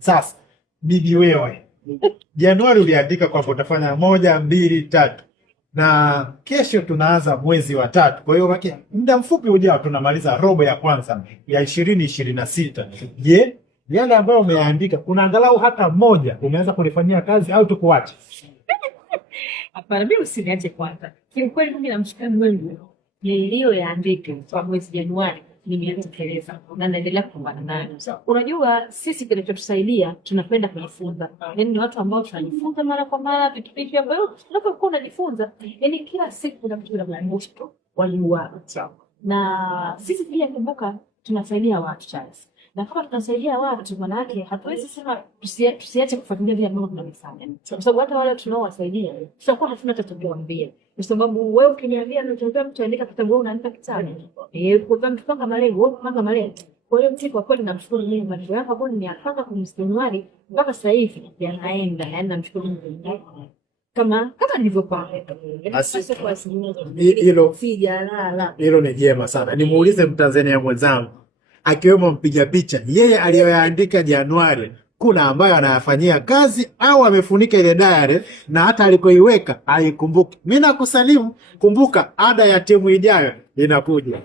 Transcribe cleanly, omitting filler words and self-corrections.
Sasa bibi wewe, Januari uliandika kwamba utafanya 1, 2, 3 na kesho tunaanza mwezi wa 3. Kwa hiyo muda mfupi ujao tunamaliza robo ya kwanza ya 2026. Je, yale ambayo umeandika kuna angalau hata moja umeanza kulifanyia kazi au tukuache? Hapana, mimi usiniache kwanza. Kiukweli mimi namshukuru Mungu niliyoyaandika kwa mwezi Januari nimetekeleza na naendelea kupambana nayo. Unajua sisi kinachotusaidia tunapenda kujifunza. Yaani ni watu ambao tunajifunza mara kwa mara vitu vipya ambavyo tunapokuwa unajifunza, yaani kila siku kuna vitu vinavyoibuka waliuwa. Na sisi pia kumbuka tunasaidia watu Charles. Na kama tunasaidia watu maana yake hatuwezi sema tusiache kufuatilia vile ambavyo tunafanya. Kwa sababu hata wale tunaowasaidia tutakuwa hatuna tatizo kuambia. Kwa sababu wewe ukiniambia unataka mtu aandika kitabu wewe unaandika kitabu. Kwa mtu kama malengo, wewe kama malengo. Kwa hiyo mtu kwa kweli namshukuru Mungu malengo yako kwa ni yapanga kumstimulate mpaka sasa hivi yanaenda na namshukuru Mungu. Kama nilivyopanga. Hilo ni jema sana. Nimuulize Mtanzania mwenzangu akiwemo mpiga picha, yeye aliyoyaandika Januari kuna ambayo anayafanyia kazi au amefunika ile diary na hata alikoiweka haikumbuki. Mimi nakusalimu, kumbuka ada ya timu ijayo inakuja.